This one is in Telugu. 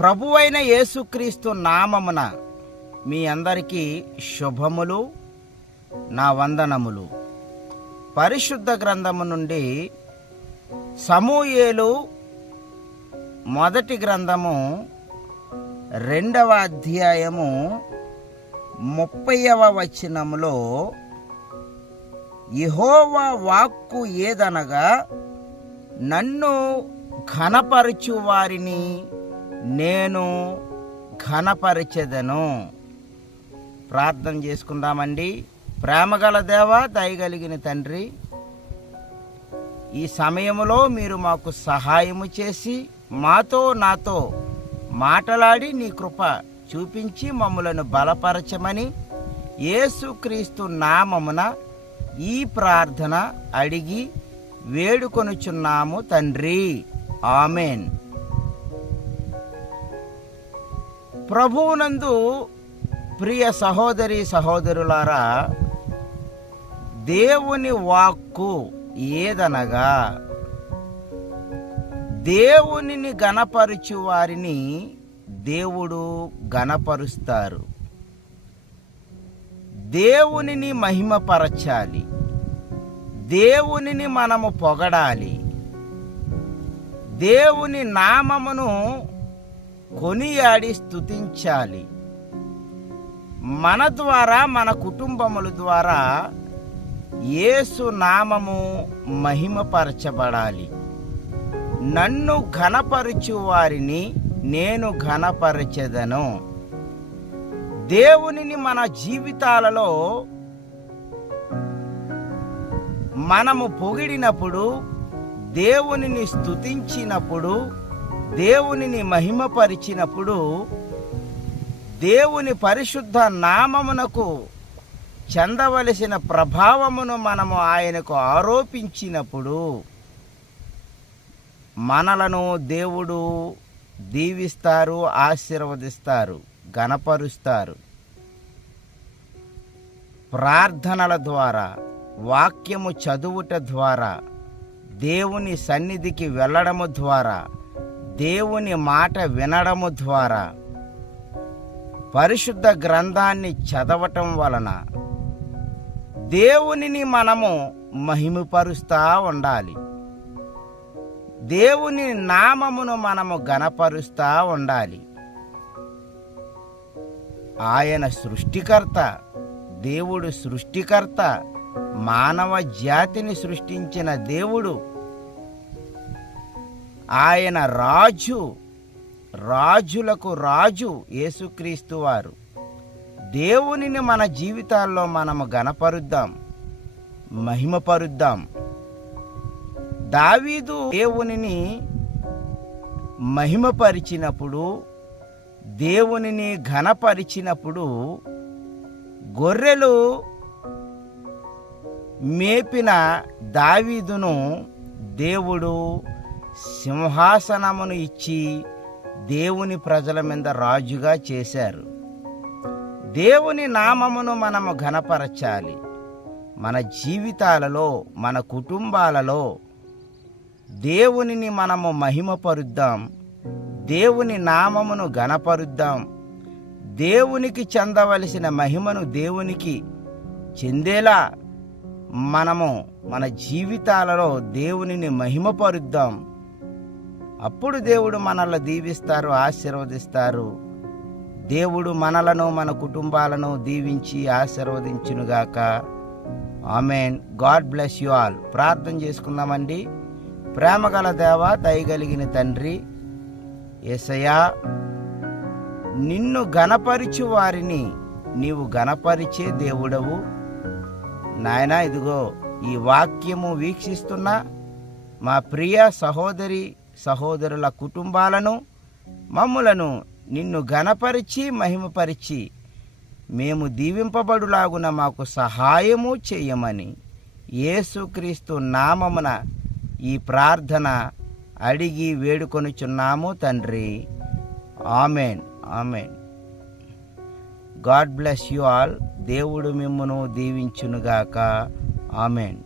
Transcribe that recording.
ప్రభువైన యేసుక్రీస్తు నామమున మీ అందరికీ శుభములు, నా వందనములు. పరిశుద్ధ గ్రంథము నుండి సమూయేలు మొదటి గ్రంథము 2వ అధ్యాయము 30వ వచనములో యెహోవా వాక్కు ఏదనగా, నన్ను ఘనపరచు వారిని నేను ఘనపరచెదను. ప్రార్థన చేసుకుందామండి. ప్రేమగల దేవా, దయగలిగిన తండ్రి, ఈ సమయంలో మీరు మాకు సహాయము చేసి నాతో మాట్లాడి నీ కృప చూపించి మమ్ములను బలపరచమని యేసుక్రీస్తు నామమున ఈ ప్రార్థన అడిగి వేడుకొనుచున్నాము తండ్రి. ఆమెన్. ప్రభువునందు ప్రియ సహోదరి సహోదరులారా, దేవుని వాక్కు ఏదనగా, దేవునిని గణపరచు వారిని దేవుడు గణపరుస్తారు. దేవునిని మహిమపరచాలి, దేవునిని మనము పొగడాలి, దేవుని నామమును కొనియాడి స్తుతించాలి. మన ద్వారా, మన కుటుంబముల ద్వారా యేసు నామము మహిమపరచబడాలి. నన్ను ఘనపరచు వారిని నేను ఘనపరచెదను. దేవునిని మన జీవితాలలో మనము పొగిడినప్పుడు, దేవునిని స్తుతించినప్పుడు, దేవునిని మహిమపరిచినప్పుడు, దేవుని పరిశుద్ధ నామమునకు చెందవలసిన ప్రభావమును మనము ఆయనకు ఆరోపించినప్పుడు మనలను దేవుడు దీవిస్తారు, ఆశీర్వదిస్తారు, గణపరుస్తారు. ప్రార్థనల ద్వారా, వాక్యము చదువుట ద్వారా, దేవుని సన్నిధికి వెళ్ళడము ద్వారా, దేవుని మాట వినడము ద్వారా, పరిశుద్ధ గ్రంథాన్ని చదవటం వలన దేవునిని మనము మహిమపరుస్తూ ఉండాలి. దేవుని నామమును మనము గణపరుస్తూ ఉండాలి. ఆయన సృష్టికర్త, దేవుడు సృష్టికర్త, మానవ జాతిని సృష్టించిన దేవుడు. ఆయన రాజు, రాజులకు రాజు యేసుక్రీస్తు వారు. దేవునిని మన జీవితాల్లో మనము గణపరుద్దాం, మహిమపరుద్దాం. దావీదు దేవునిని మహిమపరిచినప్పుడు, దేవునిని ఘనపరిచినప్పుడు, గొర్రెలు మేపిన దావీదును దేవుడు సింహాసనమును ఇచ్చి దేవుని ప్రజల మీద రాజుగా చేశారు. దేవుని నామమును మనము ఘనపరచాలి. మన జీవితాలలో, మన కుటుంబాలలో దేవునిని మనము మహిమపరుద్దాం, దేవుని నామమును ఘనపరుద్దాం. దేవునికి చెందవలసిన మహిమను దేవునికి చెందేలా మనము మన జీవితాలలో దేవునిని మహిమపరుద్దాం. అప్పుడు దేవుడు మనల్ని దీవిస్తారు, ఆశీర్వదిస్తారు. దేవుడు మనలను, మన కుటుంబాలను దీవించి ఆశీర్వదించునుగాక. Amen. God bless you all. ప్రార్థన చేసుకుందామండి. ప్రేమగల దేవా, దయగలిగిన తండ్రి, యేసయ్యా, నిన్ను గణపరిచు వారిని నీవు గణపరిచే దేవుడవు. నాయనా, ఇదిగో ఈ వాక్యము వీక్షిస్తున్న మా ప్రియ సహోదరి సహోదరుల కుటుంబాలను, మమ్ములను నిన్ను ఘనపరిచి మహిమపరిచి మేము దీవింపబడులాగున మాకు సహాయము చేయమని యేసుక్రీస్తు నామమున ఈ ప్రార్థన అడిగి వేడుకొనుచున్నాము తండ్రి. Amen. Amen. God bless you all. దేవుడు మిమ్మును దీవించునుగాక. ఆమెన్.